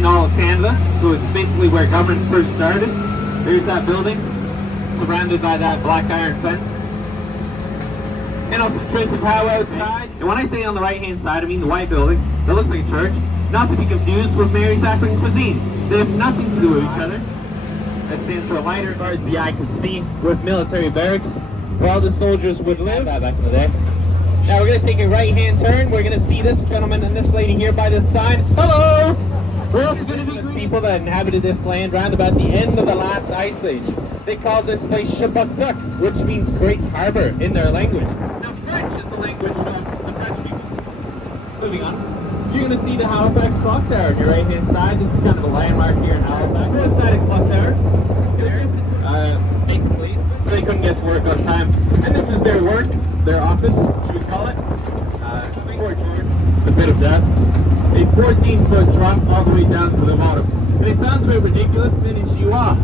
in all of Canada, so it's basically where government first started. There's that building, surrounded by that black iron fence. And also trace of how outside. And when I say on the right hand side, I mean the white building that looks like a church. Not to be confused with Mary's African cuisine. They have nothing to do with each other. That stands for Liner Guards, the eye could see, with military barracks, where all the soldiers would live back in the day. Now we're going to take a right hand turn. We're going to see this gentleman and this lady here by this sign. Hello! We're also going to meet people that inhabited this land round about the end of the last ice age. They called this place Shabuktuk, which means Great Harbour in their language. Now French is the language of the French people. Moving on. You're going to see the Halifax clock tower on your right hand side. This is kind of a landmark here in Halifax. Four-sided clock tower. Basically, they couldn't get to work on time. And this is their work, their office, should we call it? Fort George, the bit of death. A 14-foot drop all the way down to the bottom. And it sounds a bit ridiculous, finish you off.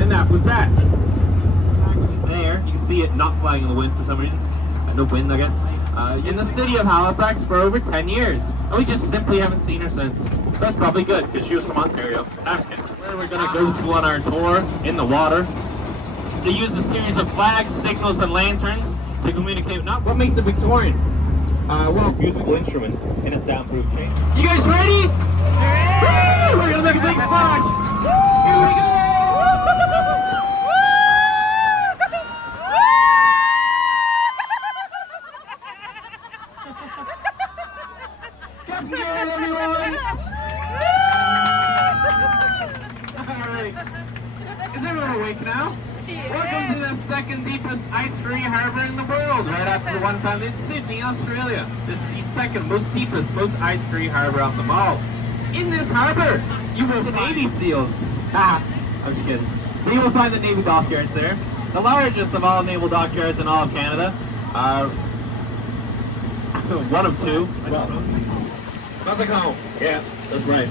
And that was that. Which is there. You can see it not flying in the wind for some reason. No wind, I guess. In the city of Halifax for over 10 years. And we just simply haven't seen her since. That's probably good, because she was from Ontario. Ask it. Where we're going to go to on our tour, in the water. They use a series of flags, signals, and lanterns to communicate. Not what makes it Victorian. Well, musical instrument in a soundproof chain. You guys ready? Yeah! We're going to make a big splash! Here we go! Captain Gary, everyone! Alright. Is everyone awake now? Yeah. Welcome to the second deepest ice-free harbour in the world, right after the one found in Sydney, Australia. This is the second most deepest, most ice-free harbour of them all. In this harbour, you will find Navy SEALs. I'm just kidding. You will find the Navy dockyards there. The largest of all naval dockyards in all of Canada. One of two. Well, sounds like home. Yeah, that's right.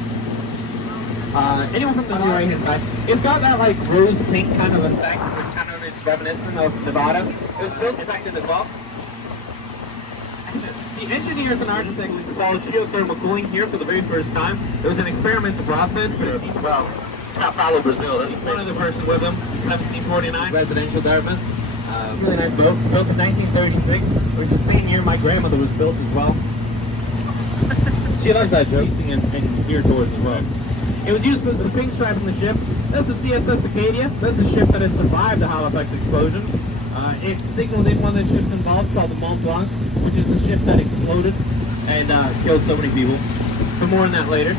Anyone from the right hand side? It's got that like rose pink kind of effect, which kind of is reminiscent of Nevada. It was built back then as well. The engineers and architects installed geothermal cooling here for the very first time. It was an experimental process, but well, Sao Paulo, Brazil. There's one other person with them. 1749 residential apartment. Really nice boat. It's built in 1936, which is the same year my grandmother was built as well. She loves that joke. And geared towards as well. It was used for the pink stripe on the ship. That's the CSS Acadia. That's the ship that has survived the Halifax explosion. It signaled in one of the ships involved called the Mont Blanc, which is the ship that exploded and killed so many people. For more on that later.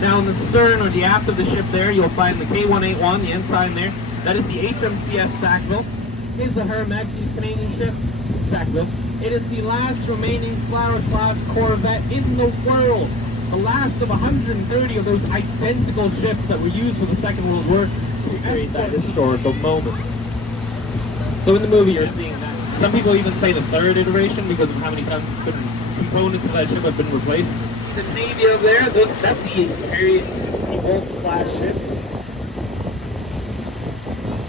Now on the stern or the aft of the ship there, you'll find the K-181, the ensign there. That is the HMCS Sackville. It is the Halifax Canadian ship, Sackville. It is the last remaining Flower-class corvette in the world. The last of 130 of those identical ships that were used for the Second World War to recreate that historical moment. So in the movie you're seeing that. Some people even say the third iteration because of how many times different components of that ship have been replaced. The Navy over there, that's the Wolf-class ship.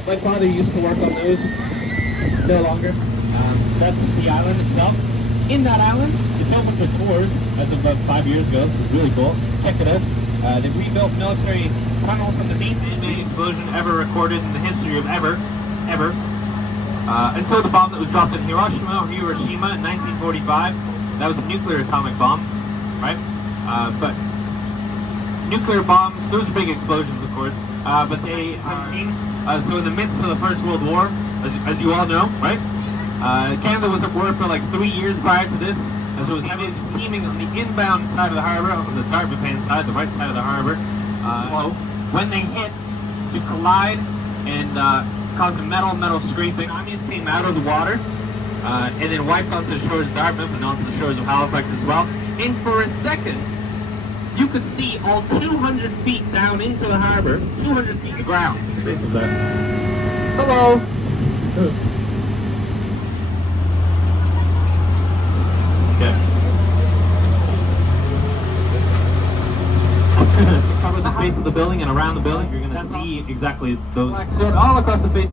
My father used to work on those, no longer. That's the island itself. In that island, it's open for tours as of about 5 years ago. This is really cool. Check it out. They've rebuilt military tunnels underneath. Any explosion ever recorded in the history of ever. Until the bomb that was dropped in Hiroshima in 1945. That was a nuclear atomic bomb, right? But nuclear bombs, those are big explosions, of course. But they so in the midst of the First World War, as you all know, right? Canada was at war for like 3 years prior to this, and so it was heavily steaming on the inbound side of the harbour, on the Dartmouth side, the right side of the harbour. When they hit to collide and cause a metal scraping, commies came out of the water and then wiped onto the shores of Dartmouth and onto the shores of Halifax as well. And for a second, you could see all 200 feet down into the harbour, 200 feet of ground. Hello. Okay. Cover the face of the building and around the building, you're going to see exactly those. So all across the face.